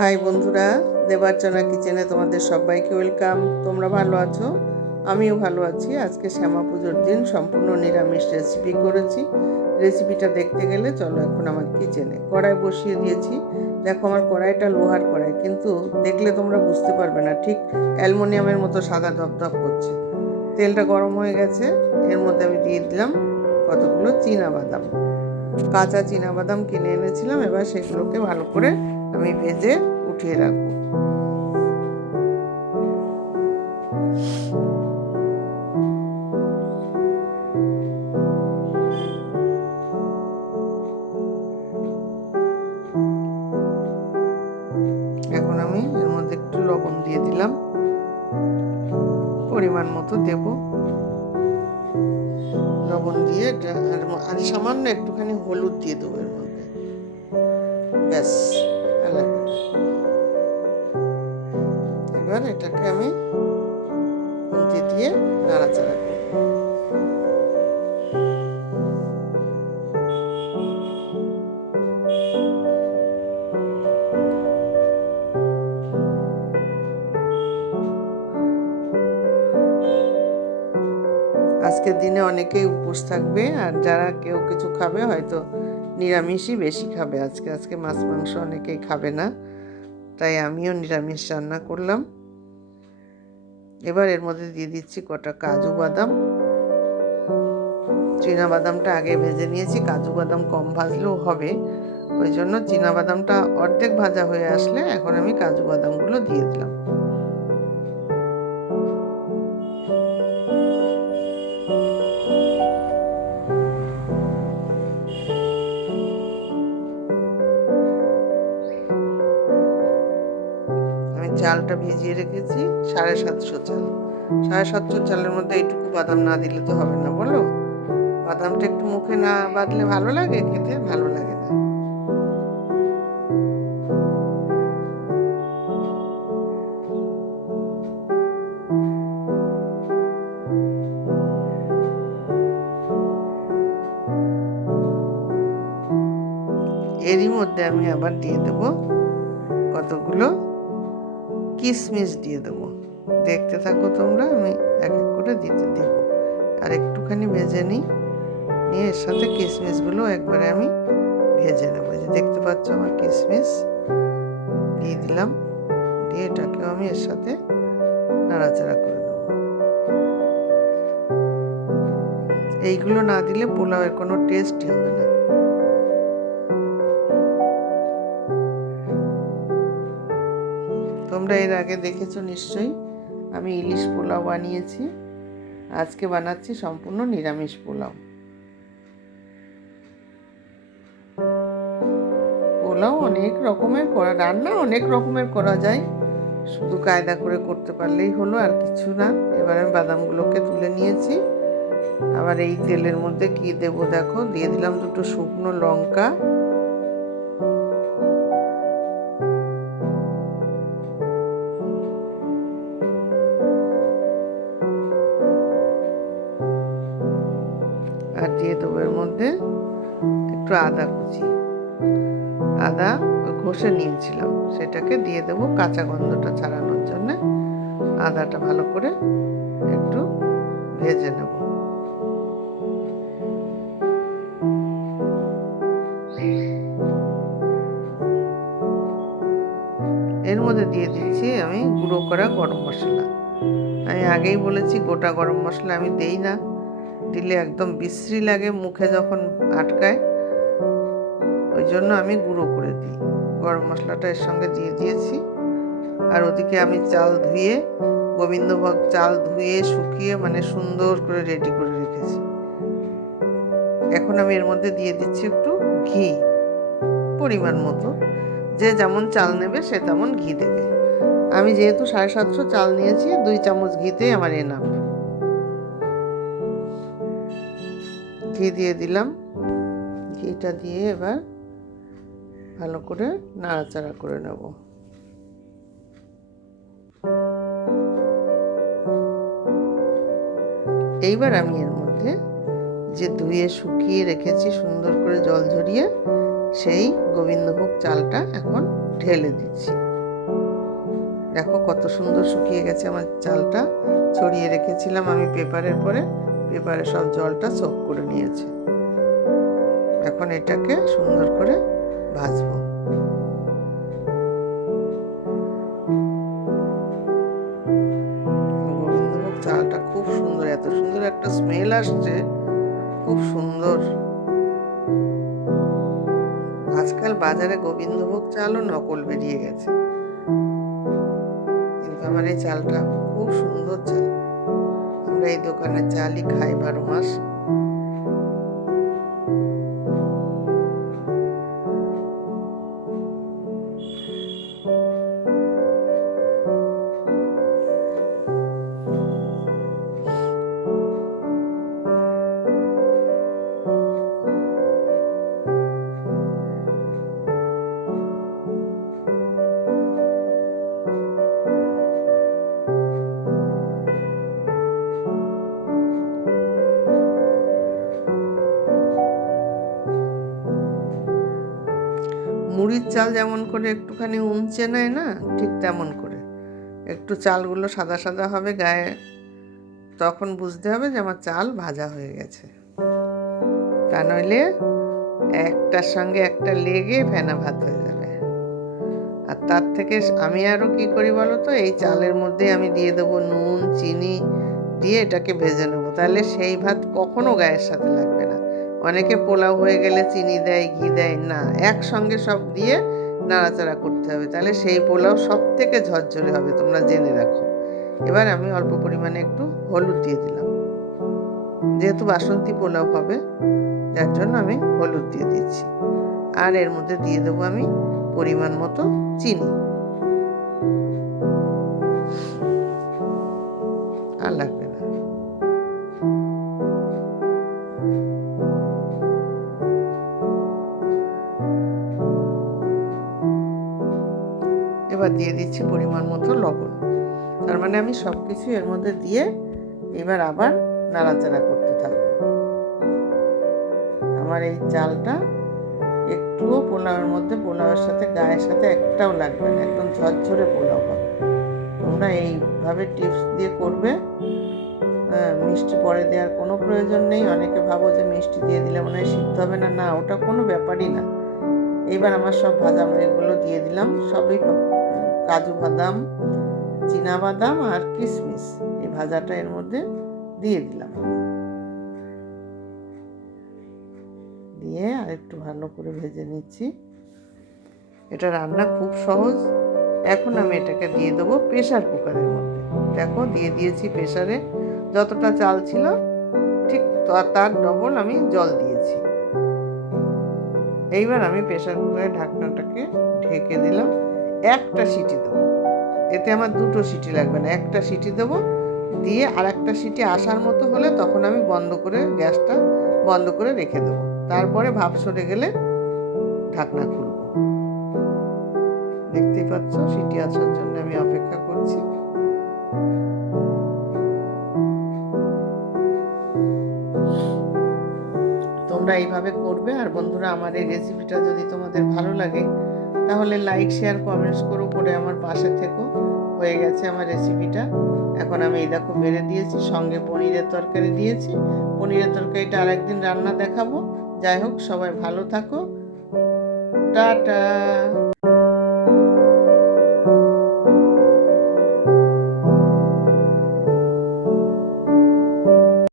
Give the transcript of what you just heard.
High বন্ধুরা, দেবারচনা কিচেনে তোমাদের সবাইকে ওয়েলকাম। তোমরা ভালো আছো? আমিও ভালো আছি। আজকে শ্যামা পুজোর দিন সম্পূর্ণ নিরামিষ রেসিপি করেছি। রেসিপিটা দেখতে গেলে চলো এখন আমার কিচেনে। কড়াই বসিয়ে দিয়েছি। দেখো আমার কড়াইটা লোহার কড়াই, কিন্তু দেখলে তোমরা বুঝতে পারবে না, ঠিক অ্যালুমিনিয়ামের মতো সাদা ধপধপ করছে। তেলটা গরম হয়ে গেছে। এর মধ্যে আমি দিয়ে দিলাম কতগুলো চীনাবাদাম। কাঁচা চীনাবাদাম কিনে এনেছিলাম। এবার সেগুলোকে ভালো করে আমি ভেজে উঠিয়ে রাখবো। এখন আমি এর মধ্যে একটু লবণ দিয়ে দিলাম, পরিমাণ মতো দেব। লবণ দিয়ে আর সামান্য একটুখানি হলুদ দিয়ে দেবো এর মধ্যে, ব্যাস। এবার এটাকে আমি খুন্তি দিয়ে নাড়াচাড়া করব। আজকের দিনে অনেকেই উপোস থাকবে, আর যারা কেউ কিছু খাবে হয়তো নিরামিষই বেশি খাবে। আজকে মাছ মাংস অনেকেই খাবে না, তাই আমিও নিরামিষ রান্না করলাম। এবার এর মধ্যে দিয়ে দিচ্ছি কটা কাজু বাদাম। চীনাবাদামটা আগে ভেজে নিয়েছি, কাজু বাদাম কম ভাজলেও হবে, ওই জন্য চীনাবাদামটা অর্ধেক ভাজা হয়ে আসলে এখন আমি কাজু বাদামগুলো দিয়ে দিলাম। আমি চালটা ভিজিয়ে রেখেছি 750 চাল। 750 চালের মধ্যে এইটুকু বাদাম না দিলে তো হবে না, বলো? বাদামটা একটু মুখে না বাঁধলে ভালো লাগে, খেতে ভালো লাগে না। এরই মধ্যে আমি আবার দিয়ে দেব কতগুলো কিশমিশ দিয়ে দেবো। দেখতে থাকো তোমরা, আমি এক এক করে দিতে দেব। আর একটুখানি ভেজে নিয়ে এর সাথে কিশমিশগুলো একবারে আমি ভেজে নেবো। যে দেখতে পাচ্ছ আমার কিশমিশ দিয়ে দিলাম, দিয়ে এটাকেও আমি এর সাথে নাড়াচাড়া করে নেব। এইগুলো না দিলে পোলাওয়ের কোনো টেস্টই হবে না। তোমরা এর আগে দেখেছো নিশ্চয়ই, আমি ইলিশ পোলাও বানিয়েছি। আজকে বানাচ্ছি সম্পূর্ণ নিরামিষ পোলাও। পোলাও অনেক রকমের করা, রান্না অনেক রকমের করা যায়, শুধু কায়দা করে করতে পারলেই হলো, আর কিছু না। এবার আমি বাদামগুলোকে তুলে নিয়েছি। আবার এই তেলের মধ্যে কি দেবো দেখো, দিয়ে দিলাম দুটো শুকনো লঙ্কা, আর দিয়ে দেবো এর মধ্যে একটু আদা কুচি। আদা ঘষে নিয়েছিলাম, সেটাকে দিয়ে দেবো কাঁচা গন্ধটা ছাড়ানোর জন্য। আদাটা ভালো করে একটু ভেজে নেব। এর মধ্যে দিয়ে দিচ্ছি আমি গুঁড়ো করা গরম মশলা। আমি আগেই বলেছি গোটা গরম মশলা আমি দেই না, দিলে একদম বিশ্রী লাগে, মুখে যখন আটকায়, ওই জন্য আমি গুঁড়ো করে দিই। গরম মশলাটা এর সঙ্গে দিয়ে দিয়েছি। আর ওদিকে আমি চাল ধুয়ে, গোবিন্দভোগ চাল ধুয়ে শুকিয়ে মানে সুন্দর করে রেডি করে রেখেছি। এখন আমি এর মধ্যে দিয়ে দিচ্ছি একটু ঘি, পরিমাণ মতো। যে যেমন চাল নেবে সে তেমন ঘি দেবে। আমি যেহেতু 750 চাল নিয়েছি, 2 চামচ ঘিতেই আমার এনাফ। ঘি দিয়ে দিলাম। ঘিটা দিয়ে এবার ভালো করে নাড়াচাড়া করে নেব। এইবার আমি এর মধ্যে যে ধুয়ে শুকিয়ে রেখেছি সুন্দর করে জল ঝরিয়ে, সেই গোবিন্দভোগ চালটা এখন ঢেলে দিচ্ছি। দেখো কত সুন্দর শুকিয়ে গেছে আমার চালটা। ছড়িয়ে রেখেছিলাম আমি পেপারের পরে, পেপারে সব জলটা সোক করে নিয়েছে। এখন এটাকে সুন্দর করে ভাজবো। গোবিন্দভোগ চালটা খুব সুন্দর, এত সুন্দর একটা স্মেল আসছে, খুব সুন্দর। আজকাল বাজারে গোবিন্দভোগ চালও নকল বেরিয়ে গেছে, কিন্তু আমার এই চালটা খুব সুন্দর চাল। আমরা এই দোকানের চালই খাই 12 মাস। মুড়ির চাল যেমন করে একটুখানি উমচে নেয় না, ঠিক তেমন করে একটু চালগুলো সাদা সাদা হবে গায়ে, তখন বুঝতে হবে যে আমার চাল ভাজা হয়ে গেছে। তা নইলে একটার সঙ্গে একটা লেগে ফেনা ভাত হয়ে যাবে। আর তার থেকে আমি আরও কি করি বলো তো, এই চালের মধ্যে আমি দিয়ে দেবো নুন চিনি দিয়ে এটাকে ভেজে নেবো, তাহলে সেই ভাত কখনো গায়ের সাথে লাগবে না। অনেকে পোলাও হয়ে গেলে চিনি দেয়, ঘি দেয়, না, একসঙ্গে সব দিয়ে নাড়াচাড়া করতে হবে, তাহলে সেই পোলাও সব থেকে ঝরঝরে হবে, তোমরা জেনে রাখো। এবার আমি অল্প পরিমাণে একটু হলুদ দিয়ে দিলাম, যেহেতু বাসন্তী পোলাও হবে যার জন্য আমি হলুদ দিয়ে দিচ্ছি। আর এর মধ্যে দিয়ে দেবো আমি পরিমাণ মতো চিনি, আর লাগবে না। এবার দিয়ে দিচ্ছি পরিমাণ মতো লবণ। তার মানে আমি সব কিছু এর মধ্যে দিয়ে এবার আবার নাড়াচাড়া করতে থাকবো। আমার এই চালটা একটুও পোলাওয়ের মধ্যে, পোলাওয়ের সাথে গায়ের সাথে একটাও লাগবে না, একদম ঝরঝরে পোলাও হবে। তোমরা এইভাবে টিপস দিয়ে করবে। মিষ্টি পরে দেওয়ার কোনো প্রয়োজন নেই। অনেকে ভাবো যে মিষ্টি দিয়ে দিলে মনে হয় সিদ্ধ হবে না, না, ওটা কোনো ব্যাপারই না। এবার আমার সব ভাজা এগুলো দিয়ে দিলাম, সবই কাজু বাদাম, চীনা বাদাম আর কিশমিশ, এই ভাজাটা এর মধ্যে দিয়ে দিলাম। দিয়ে আর একটু ভালো করে ভেজে নিচ্ছি। এটা রান্না খুব সহজ। এখন আমি এটাকে দিয়ে দেবো প্রেসার কুকারের মধ্যে। দেখো দিয়ে দিয়েছি প্রেসারে, যতটা চাল ছিল ঠিক তার ডবল আমি জল দিয়েছি। এইবার আমি প্রেসার কুকারের ঢাকনাটাকে ঢেকে দিলাম, একটা সিটি দেবো। এতে আমার 2টো সিটি লাগবে না, একটা সিটি দেবো। দিয়ে আর একটা সিটি আসার মতো হলে তখন আমি বন্ধ করে, গ্যাসটা বন্ধ করে রেখে দেবো। তারপরে ভাপ সরে গেলে ঢাকনা খুলব। দেখতেই পাচ্ছ সিটি আসার জন্য আমি অপেক্ষা করছি। তোমরা এইভাবে করবে। আর বন্ধুরা, আমার এই রেসিপিটা যদি তোমাদের ভালো লাগে তাহলে লাইক শেয়ার কমেন্টস করে আমার পাশে থেকো। হয়ে গেছে আমার রেসিপিটা। এখন আমি এই দেখো বেড়ে দিয়েছি, সঙ্গে পনিরের তরকারি দিয়েছি। পনিরের তরকারিটা আরেকদিন রান্না দেখাবো। যাই হোক, সবাই ভালো থাকো, টাটা।